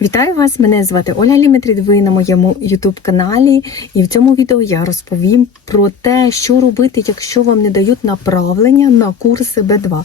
Вітаю вас! Мене звати Оля Лімитрід. Ви на моєму youtube каналі, і в цьому відео я розповім про те, що робити, якщо вам не дають направлення на курси Б2.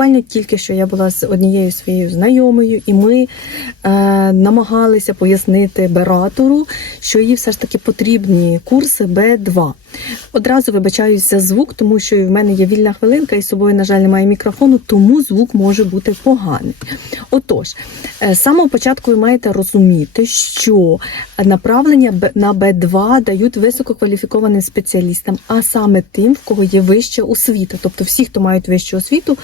Буквально тільки що я була з однією своєю знайомою, і ми е, намагалися пояснити бератору, що їй все ж таки потрібні курси Б2. Одразу вибачаюсь за звук, тому що в мене є вільна хвилинка, і з собою, на жаль, немає мікрофону, тому звук може бути поганий. Отож, е, з самого початку ви маєте розуміти, що направлення на Б2 дають висококваліфікованим спеціалістам, а саме тим, в кого є вища освіта. Тобто всі, хто мають вищу освіту,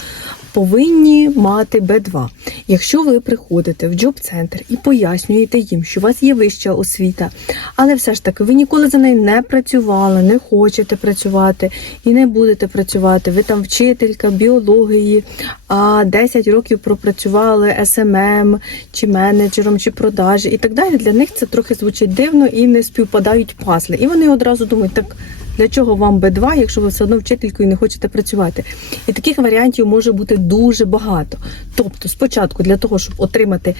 повинні мати Б2. Якщо ви приходите в джоб-центр і пояснюєте їм, що у вас є вища освіта, але все ж таки ви ніколи за нею не працювали, не хочете працювати і не будете працювати. Ви там вчителька біології, а 10 років пропрацювали СММ чи менеджером, чи продажі і так далі. Для них це трохи звучить дивно і не співпадають пасли. І вони одразу думають, так. Для чого вам Б2, якщо ви все одно вчителькою не хочете працювати? І таких варіантів може бути дуже багато. Тобто, спочатку, для того, щоб отримати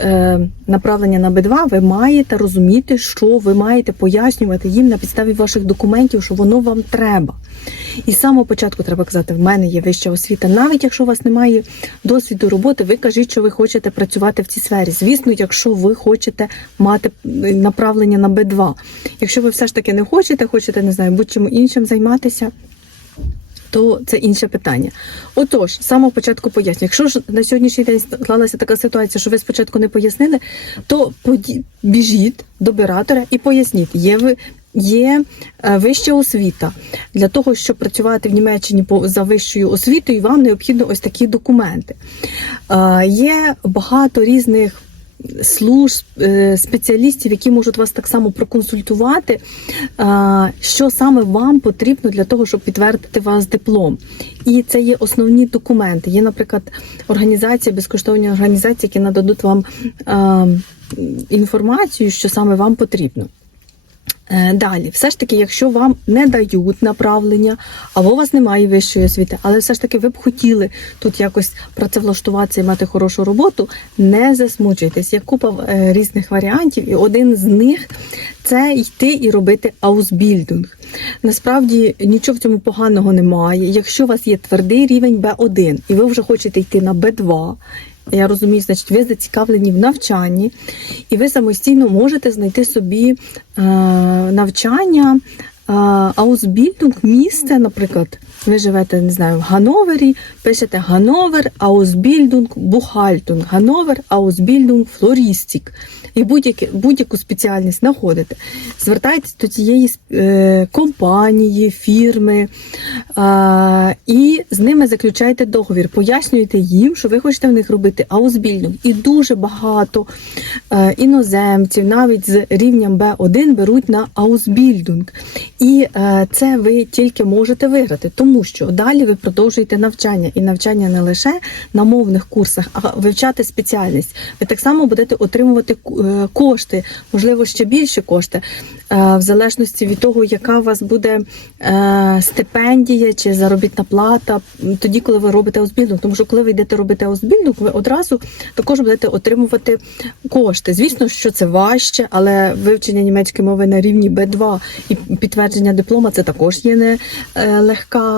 е, направлення на Б2, ви маєте розуміти, що ви маєте пояснювати їм на підставі ваших документів, що воно вам треба. І з самого початку треба казати, в мене є вища освіта. Навіть якщо у вас немає досвіду роботи, ви кажіть, що ви хочете працювати в цій сфері. Звісно, якщо ви хочете мати е, направлення на Б2. Якщо ви все ж таки не хочете, хочете, не знаю, будь-чим іншим займатися. То це інше питання. Отож, з самого початку поясню. Якщо ж на сьогоднішній день склалася така ситуація, що ви спочатку не пояснили, то біжіть до оператора і поясніть, є ви. Є е, вища освіта для того, щоб працювати в Німеччині за вищою освітою, вам необхідно ось такі документи. Е, Є багато різних служб, е, спеціалістів, які можуть вас так само проконсультувати, е, що саме вам потрібно для того, щоб підтвердити вас диплом. І це є основні документи. Є, наприклад, організації, безкоштовні організації, які нададуть вам е, інформацію, що саме вам потрібно. Е, Далі, все ж таки, якщо вам не дають направлення, або у вас немає вищої освіти, але все ж таки ви б хотіли тут якось працевлаштуватися і мати хорошу роботу, не засмучуйтесь. Є купа е, різних варіантів, і один з них це йти і робити аусбільдинг. Насправді нічого в цьому поганого немає. Якщо у вас є твердий рівень Б1 і ви вже хочете йти на Б2, я розумію, значить, ви зацікавлені в навчанні, і ви самостійно можете знайти собі е, навчання. е, Аусбільдинг місце, наприклад, ви живете, не знаю, в Гановері, пишете Гановер, Аусбільдинг, Бухгальтунг, Гановер, Аусбільдинг, Флорістик. І будь-яку спеціальність знаходите. Звертайтесь до цієї е, компанії, фірми е, і з ними заключайте договір. Пояснюєте їм, що ви хочете в них робити аусбільдинг. І дуже багато е, іноземців, навіть з рівнем Б1, беруть на аусбільдинг. І це ви тільки можете виграти, тому що далі ви продовжуєте навчання. І навчання не лише на мовних курсах, а вивчати спеціальність. Ви так само будете отримувати е, кошти, можливо, ще більше кошти, е, в залежності від того, яка у вас буде е, стипендія чи заробітна плата, тоді, коли ви робите аусбільдинг. Тому що коли ви йдете робити аусбільдинг, ви одразу також будете отримувати кошти. Звісно, що це важче, але вивчення німецької мови на рівні Б2 і підтвердження диплома це також є не легка.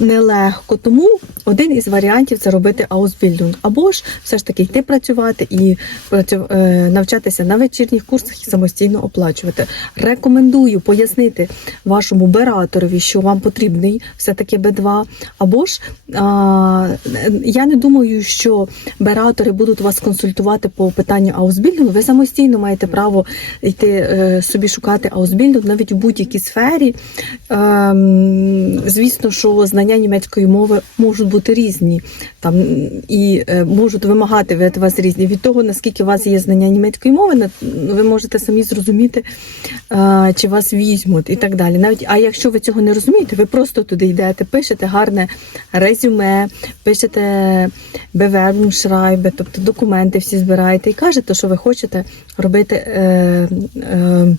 Нелегко, тому один із варіантів це робити аусбільдинг. Або ж все ж таки йти працювати і е, навчатися на вечірніх курсах і самостійно оплачувати. Рекомендую пояснити вашому бераторові, що вам потрібний все-таки Б2. Або ж я не думаю, що бератори будуть вас консультувати по питанню аусбільдингу. Ви самостійно маєте право йти е, собі шукати аусбільдинг навіть в будь-якій сфері. Ем, звісно, що знання німецької мови можуть бути різні там і е, можуть вимагати від вас різні. Від того, наскільки у вас є знання німецької мови, ви можете самі зрозуміти, е, чи вас візьмуть і так далі. Навіть а якщо ви цього не розумієте, ви просто туди йдете, пишете гарне резюме, пишете Bewerbungsschreibe, тобто документи всі збираєте і кажете, що ви хочете робити. Е, е,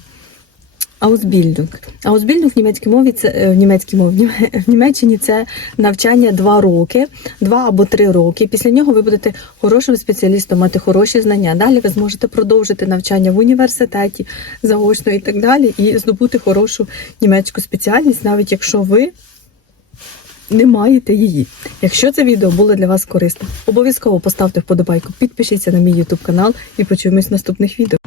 Аусбільдинг. Аусбільдинг в німецькій мові це е, в німецькій мові в Німеччині це навчання два роки, два або три роки. Після нього ви будете хорошим спеціалістом, мати хороші знання. Далі ви зможете продовжити навчання в університеті заочно і так далі, і здобути хорошу німецьку спеціальність, навіть якщо ви не маєте її. Якщо це відео було для вас корисним, обов'язково поставте вподобайку, підпишіться на мій YouTube канал і почуємось в наступних відео.